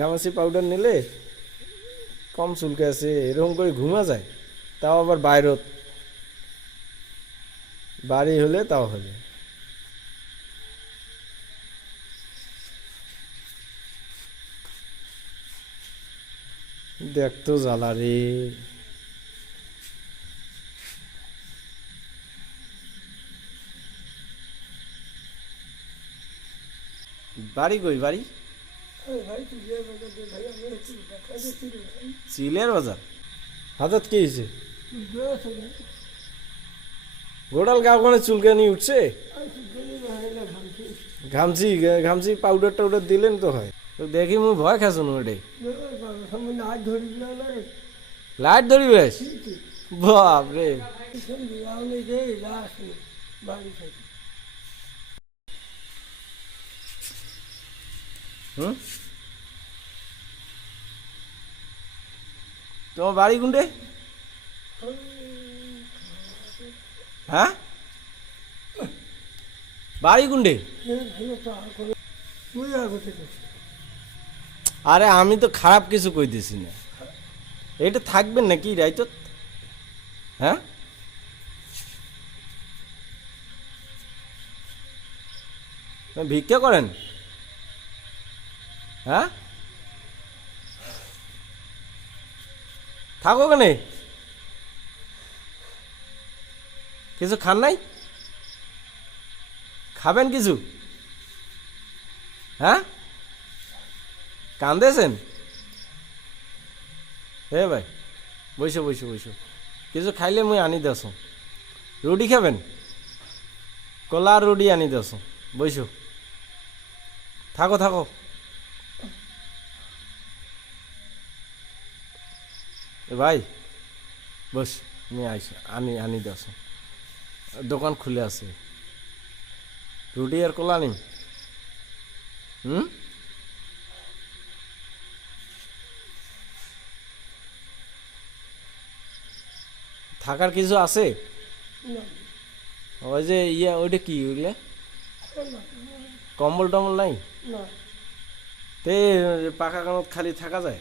ঘামাসি powder নিলে কম চুলকে আছে, এরকম করে ঘুমা যায়, তাও আবার বাইরত। বাড়ি হলে তাও হলে দেখতো জ্বালা রে। বাড়ি কই, বাড়ি? চিলের বাজার? হাতত কি হয়েছে? গোড়াল গাও কোনে চুলকানি উঠছে? ঘামছি ঘামছি পাউডার টাউডার দিলেন তো হয়। তো দেখি মুই ভয় খাসুন ওটাই? লাইট ধরি বেশ বাপ রে হুম? তোমার বাড়ি কোনটে? হ্যাঁ? বাড়ি কোনটে? আরে আমি তো খারাপ কিছু কইতেছি না। এটা থাকবেন নাকি রাইত হ্যাঁ? ভিক্ষা করেন? হ্যাঁ? থাকো কেনে কিছু খান নাই? খাবেন কিছু? হ্যাঁ? কান্দেছেন? হে ভাই বইসো বইসো বইসো কিছু খাইলে মুই আনি দেছ রুটি খাবেন? কলা রুটি আনি দেছ বইসো থাকো থাকো। এ ভাই বস নিয়ে আইস আনি আনি দেছ দোকান খুলে আছে। রুটি আর কলা নিম হুম? থাকার কিছু আছে? ওই যে ইয়া ওইটা কি ওইগুলা? কম্বল টম্বল নাই? তে পাকা কামত খালি থাকা যায়?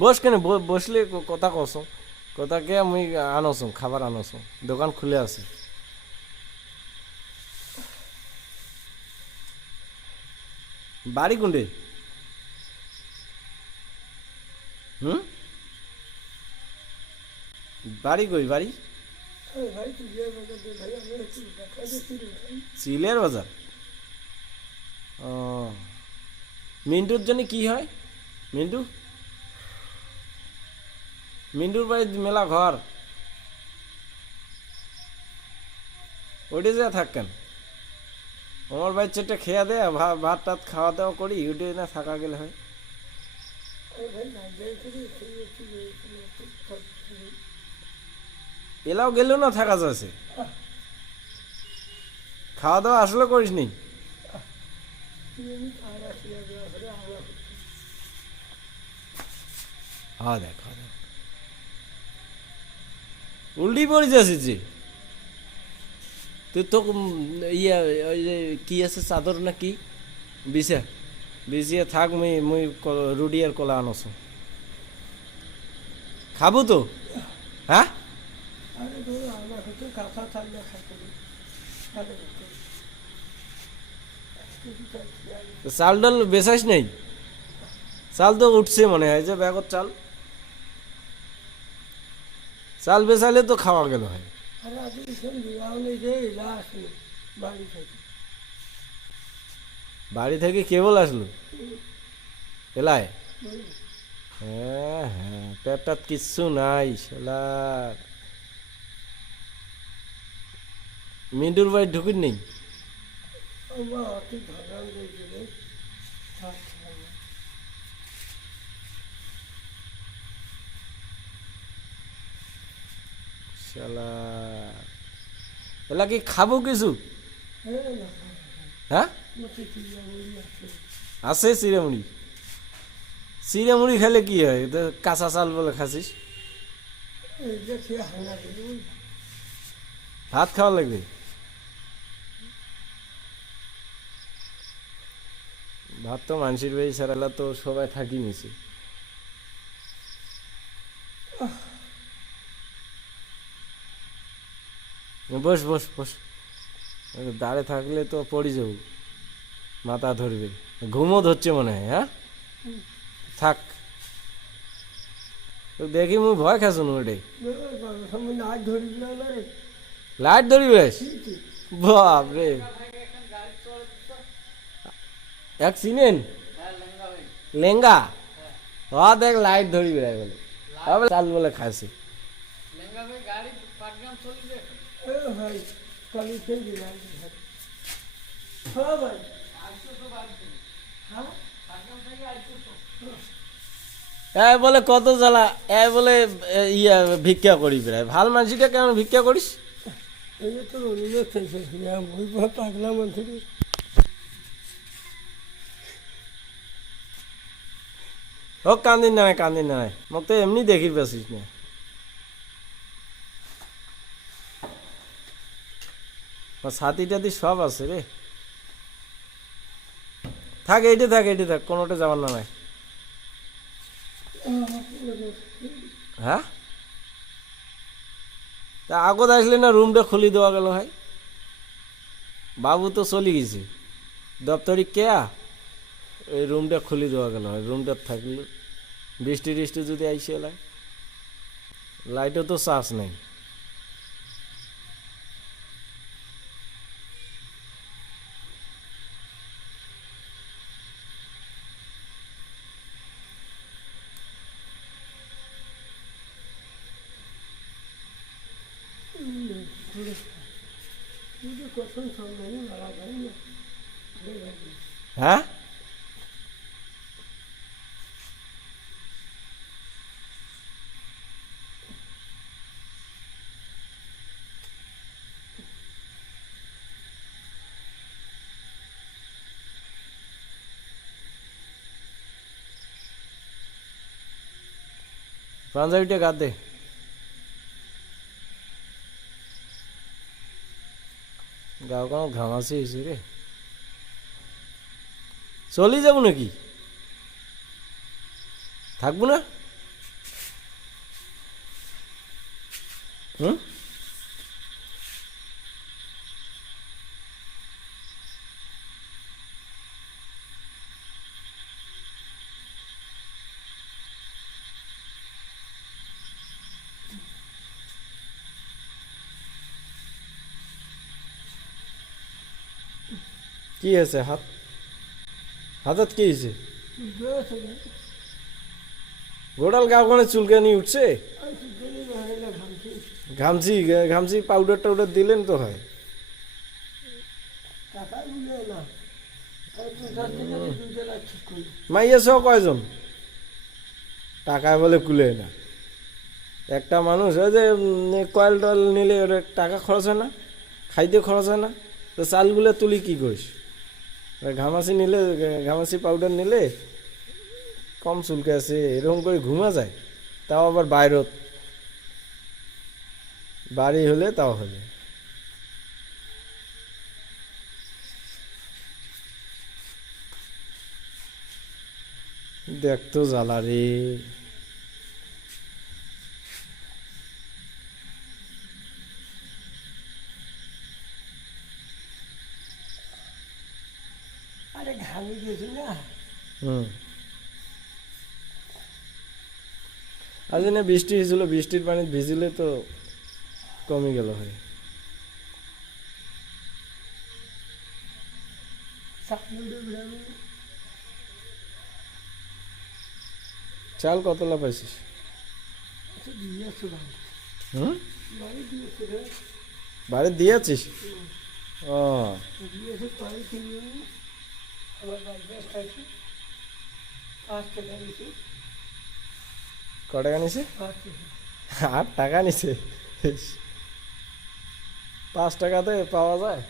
বস কেন বসলে কথা কস কথাকে আমি আনছো খাবার আনছো দোকান খুলে আছে। বাড়ি কোনটে? হুম? বাড়ি কই, বাড়ি? চিলের বাজার। ও। মিন্টুর জন্য কি হয়? মিন্টু? মিন্টুর বাড়ি মেলা ঘর। ওইটা যা থাকেন আমার বাড়ির চেটে খেয়া ভা- ভাত টাত খাওয়া দাওয়া করি ওইটা না থাকা গেলে হয়। এলাও গেলেও না থাকা যাচ্ছে খাওয়া দাওয়া আসলে করিস নি। হ্যাঁ দেখ। উল্টি পড়ে যাচ্ছিস যে তুই তো ইয়া ওই যে কি আছে চাদর না কি? বিছা বিছিয়ে থাক মুই মুই রুটি আর কলা আনছো। খাব তো? হ্যাঁ? চাল ডাল বেচাইস নেই? চাল তো উঠছে মনে হয় যে ব্যাগত চাল। চাল বেচাইলে তো খাওয়া গেল হয়। বাড়ি থেকে। কেবল আসলো? এলায়? হ্যাঁ হ্যাঁ পেটটাত কিচ্ছু নাই শালার মিন্টুর বাড়ি ঢুকির নেই শালা কি খাব কিছু? হ্যাঁ? আছে চিরামুড়ি চিরামুড়ি খেলে কি হয়? কাঁচা চাল বলে খাসিস? ভাত খাওয়া লাগবে? ভাত তো মানসির ভাই সারালা তো সবাই থাকি নিছে। বস বস বস দাঁড়ে থাকলে তো পড়ে যাব। মাথা ধরবে। ঘুমও ধরছে মনে হয় হ্যাঁ? থাক। দেখি মু ভয় খাসুন ওটাই? লাইট ধরি বেশ? বাপ রে এক চিনেন লেঙ্গা? হ, দেখ, লাইট ধরি বেড়াই বলে চাল বলে খাসি ভাই কালি সেই দিলাম হ্যাঁ। ভাই। এ বলে কত জ্বালা? এ বলে ইয়া ভিক্ষা করি বেড়াই ভালো মানুষটা কেমন ভিক্ষা করিস? এই তো রোজে থেকে ওই ভাত পাগলাম থেকে হোক কান্দিন না কান্দিন না মোক তো এমনি দেখি পেছিস না। ছাতি টাতি সব আছে রে। থাক, এইটে থাক এইটে থাক, কোনোটা যাবার না নাই। হ্যাঁ? তা আগত আসলে না রুমটা খুলি দেওয়া গেল ভাই। বাবু তো চলে গেছে। দপ্তরি কেয়া? এই রুমটা খুলে দেওয়া গেল হয় রুমটা থাকলে। বৃষ্টি টিষ্টি যদি আইসে লাইটও তো চার্জ নেই কখন সামনে মারা যায় না হ্যাঁ পাঞ্জাবিটা গাদ দে। গাও ঘামাচি হৈছে রে। চলে যাব নাকি? থাকব না? হুম? কি আছে? হাত? হাতত কি হয়েছে গোড়াল গাও কোনে চুলকানি উঠছে? ঘামছি গা- ঘামছি পাউডার টাউডার দিলেন তো হয়। মাইয়া কয়জন? টাকা বলে কুলে না। একটা মানুষ ওই যে কয়েল টয়েল নিলে টাকা খরচ হয় না? খাইতে খরচ হয় না? তো চালগুলো তুলি কি করিস? ঘামাসি নিলে, ঘামাসি পাউডার নিলে কম চুলকে আছে, এরকম করে ঘুমা যায়, তাও আবার বাইরত। বাড়ি হলে তাও হলে দেখতো জ্বালা রে। আরে ঘামে গেছি না। হুম। আজ না বৃষ্টি হয়েছিল বৃষ্টির পানি ভিজিলে তো কমে গেল হয়। চাল কতলা পাইছিস? বাড়ি দিয়েছে দিয়েছিস? ও। দিয়েছে ক টাকা নিছে পাঁচ টাকা আট টাকা নিছে ইস। পাঁচ টাকাতে পাওয়া যায়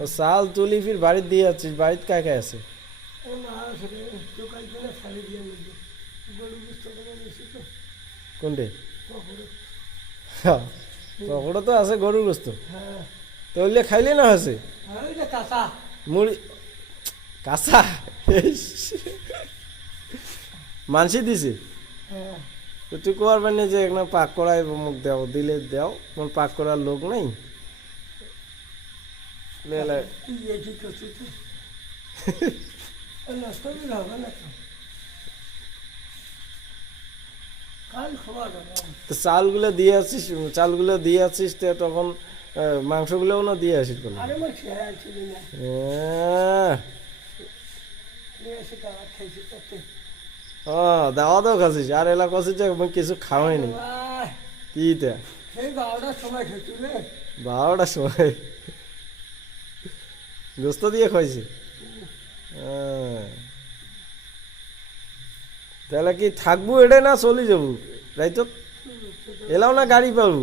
ও চাল তুলি ফির বাড়িতে দিয়ে যাচ্ছিস বাড়িতে কায় কায় আছে না আসলে দোকান কিনে শাড়ি দিয়ে নিবে গরু বুঝতে পারে নিয়েছি তো কোনটে কখনো পকোড়া তো আছে গরুর গোস্ত। তো ওইলে খাইলে না হয়েছে? মুড়ি কাঁচা? মানসি দিছে। তুই কোয়ার পারনি যে এখানে পাক করাই মুখ দাও, দিলে দাও কোন পাক করার লোক নাই। লেলে কি ইয়ে কি করছিস তুই? আর নষ্ট করলে হবে না তো চালগুলো দিয়ে আসিস চালগুলো দিয়ে আসিস তো তখন মাংসগুলোও না দিয়ে আসিস কোনো? ও দাওয়া দাও খাসিস আর এলা কষিস যে কিছু খাওয়াইনি। আহ, কি তা সেই বারোটার সময় গোস্ত দিয়ে খাইছি? আহ। তাহলে কি থাকব এডে না চলি যাব? তাই তো? এলাও না গাড়ি পাবো।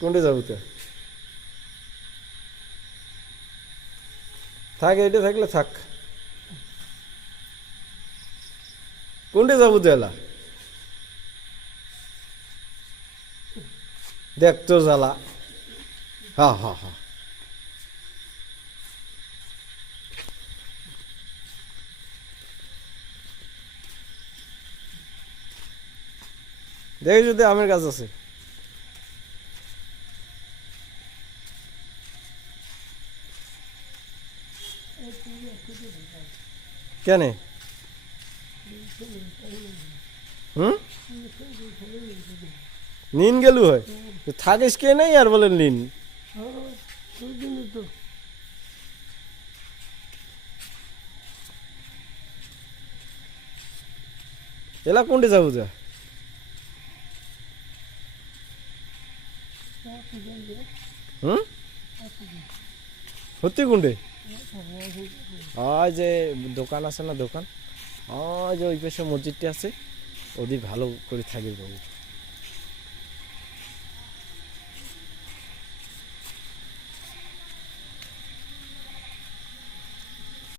কোনটা যাব তো? থাক এটা থাকলে থাক। কোনটা যাব তো এলা? দেখ তো জ্বালা। হা হা হা। দেখি যদি আমের গাছ আছে। কেন? হুম? নিন গেলু হয়? থাকিস কে নেই আর বলেন নিন? এলা কোনটি যাব যা? হুম? সত্যি কোনটি? ওই যে দোকান আছে না দোকান? ওই যে ওই পাশে মসজিদটি আছে, ওদি ভালো করে থাকি বাবু।